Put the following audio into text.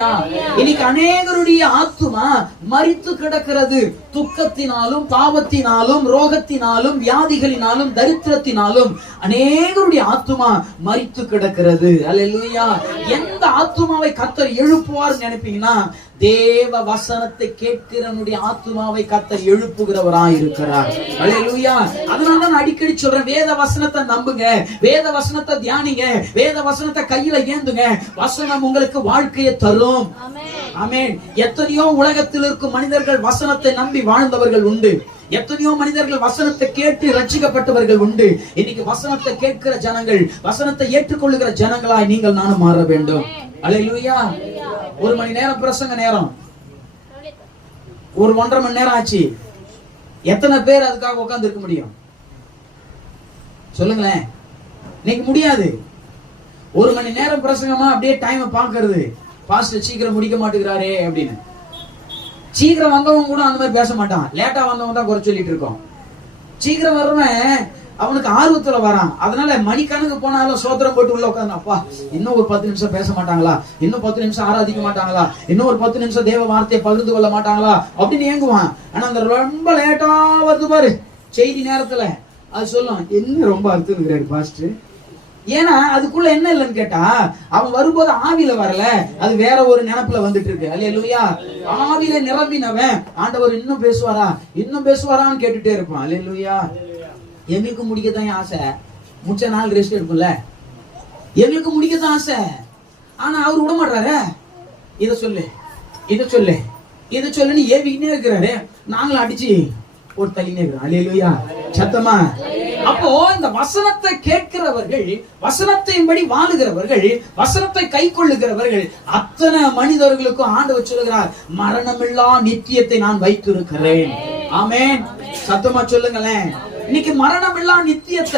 இன்னைக்கு அநேகருடைய ஆத்துமா மரித்து கிடக்கிறது. துக்கத்தினாலும், பாவத்தினாலும், ரோகத்தினாலும், வியாதிகளினாலும், தரித்திரத்தினாலும் அநேகருடைய ஆத்துமா மரித்து கிடக்கிறது. அல்லேலூயா. எந்த ஆத்துமாவை கர்த்தர் எழுப்புவார் நினைப்பீங்கன்னா, தேவ வசனத்தை கேட்கிறவனுடைய ஆத்துமாவை கர்த்தர் எழுப்புகிறவராய் இருக்கிறார். அல்லேலூயா. அதனால தான் அடிக்கடி சொல்றேன், வேத வசனத்தை நம்புங்க, வேத வசனத்தை தியானிங்க, வேத வசனத்தை கையில ஏந்துங்க. வசனம் உங்களுக்கு வாழ்க்கையை தரும். ஆமென். எத்தனையோ உலகத்தில் இருக்கும் மனிதர்கள் வசனத்தை நம்பி வாழ்ந்தவர்கள் உண்டு. எத்தனையோ மனிதர்கள் வசனத்தை கேட்டு ரட்சிக்கப்பட்டவர்கள் உண்டு. இன்னைக்கு வசனத்தை கேட்கிற ஜனங்கள், வசனத்தை ஏற்றுக்கொள்ளுகிற ஜனங்களாய் நீங்கள் நானும் மாற வேண்டும். அல்லேலூயா. 1 மணி நேரம் பிரசங்க நேரம், ஒரு 1.5 மணி நேரம் ஆச்சு. எத்தனை பேர் அதுக்காக உட்கார்ந்து இருக்க முடியும் சொல்லுங்களேன்? இன்னைக்கு முடியாது. 1 மணி நேரம் பிரசங்கமா அப்படியே டைம் பாக்குறது, பாஸ்டர் சீக்கிரம் முடிக்க மாட்டேங்கிறாரே அப்படின்னு. சீக்கிரம் வந்தவங்க கூட அந்த மாதிரி பேச மாட்டான், லேட்டா வந்தவங்க தான் குறை சொல்லிட்டு இருக்கோம். சீக்கிரம் வர்றவன் அவனுக்கு ஆர்வத்துல வரான். அதனால மணிக்கணக்கு போனாலும் சோத்திரம் போட்டு உள்ள உட்காந்து, அப்பா இன்னும் ஒரு 10 நிமிஷம் பேச மாட்டாங்களா, இன்னும் 10 நிமிஷம் ஆராதிக்க மாட்டாங்களா, இன்னும் ஒரு 10 நிமிஷம் தேவ வார்த்தையை பகிர்ந்து கொள்ள மாட்டாங்களா அப்படின்னு ஏங்குவான். ஆனா அந்த ரொம்ப லேட்டா வருது பாரு செய்தி நேரத்துல, அது சொல்லும், என்ன ரொம்ப அர்த்தம் இருக்கிறாரு பாஸ்டர். ஏன்னா அதுக்குள்ள என்ன இல்லைன்னு கேட்டா, அவன் வரும்போது ஆவியில வரல, அது வேற ஒரு நினைப்புல வந்துட்டு இருக்கு. அல்லேலூயா. ஆவியில நிரம்பினவன் ஆண்டவர் இன்னும் பேசுவாரா, இன்னும் பேசுவாரான்னு கேட்டுட்டே இருப்பான். அல்லேலூயா. எங்களுக்கு முடிக்கத்தான் ஆசை, முச்ச நாள் ரெஸ்ட் எடுக்கும்ல, எங்களுக்கு முடிக்கத்தான் ஆசை. ஆனா அவர் விட மாட்டாரு. இத சொல்லு, இத சொல்லு, இத சொல்லுன்னு ஏவிக்கினே இருக்கிறாரு. நாங்களும் அடிச்சு ஒரு தள்ளினே இருக்கிறோம். அல்லேலூயா. சத்தமா. அப்போ இந்த வசனத்தை கேட்கிறவர்கள், வசனத்தின்படி வாழுகிறவர்கள், வசனத்தை கை கொள்ளுகிறவர்கள், அத்தனை மனிதர்களுக்கும் ஆண்டவர் சொல்லுகிறார், மரணமில்லா நித்தியத்தை நான் வைத்திருக்கிறேன். ஆமென். சத்தமா சொல்லுங்களேன். இன்னைக்கு மரணமில்லா நித்தியத்தை